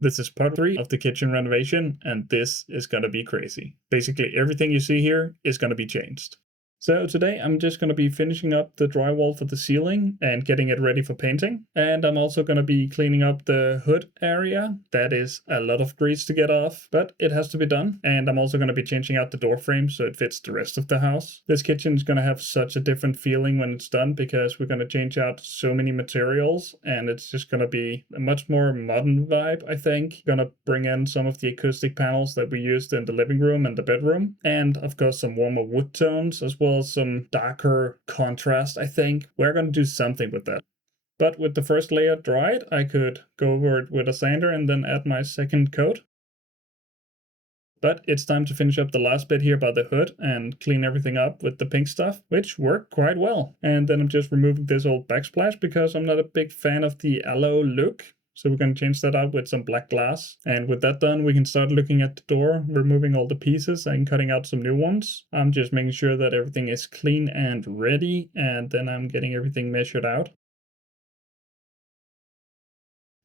This is part 3 of the kitchen renovation, and this is gonna be crazy. Basically everything you see here is gonna be changed. So today I'm just going to be finishing up the drywall for the ceiling and getting it ready for painting. And I'm also going to be cleaning up the hood area. That is a lot of grease to get off, but it has to be done. And I'm also going to be changing out the door frame so it fits the rest of the house. This kitchen is going to have such a different feeling when it's done because we're going to change out so many materials and it's just going to be a much more modern vibe, I think. Going to bring in some of the acoustic panels that we used in the living room and the bedroom. And of course some warmer wood tones as well. Some darker contrast, I think. We're going to do something with that. But with the first layer dried, I could go over it with a sander and then add my second coat. But it's time to finish up the last bit here by the hood and clean everything up with the pink stuff, which worked quite well. And then I'm just removing this old backsplash because I'm not a big fan of the aloe look. So we're going to change that out with some black glass. And with that done, we can start looking at the door, removing all the pieces and cutting out some new ones. I'm just making sure that everything is clean and ready, and then I'm getting everything measured out.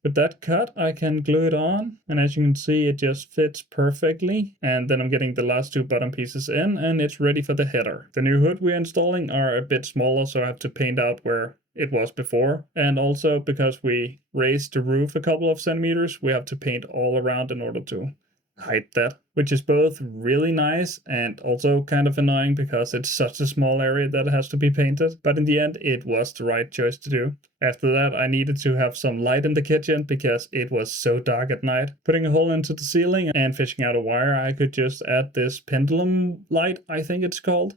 With that cut, I can glue it on, and as you can see, it just fits perfectly. And then I'm getting the last two bottom pieces in, and it's ready for the header. The new hood we're installing are a bit smaller, so I have to paint out where it was before. And also because we raised the roof a couple of centimeters, we have to paint all around in order to hide that, which is both really nice and also kind of annoying because it's such a small area that has to be painted. But in the end, it was the right choice to do. After that, I needed to have some light in the kitchen because it was so dark at night. Putting a hole into the ceiling and fishing out a wire, I could just add this pendulum light, I think it's called.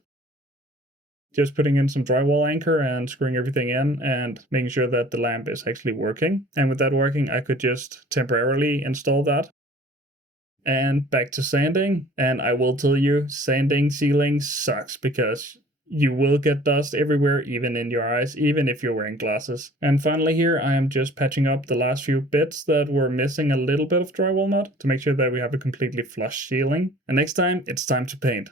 Just putting in some drywall anchor and screwing everything in and making sure that the lamp is actually working. And with that working, I could just temporarily install that. And back to sanding. And I will tell you, sanding ceilings sucks because you will get dust everywhere, even in your eyes, even if you're wearing glasses. And finally here, I am just patching up the last few bits that were missing a little bit of drywall mud to make sure that we have a completely flush ceiling. And next time, it's time to paint.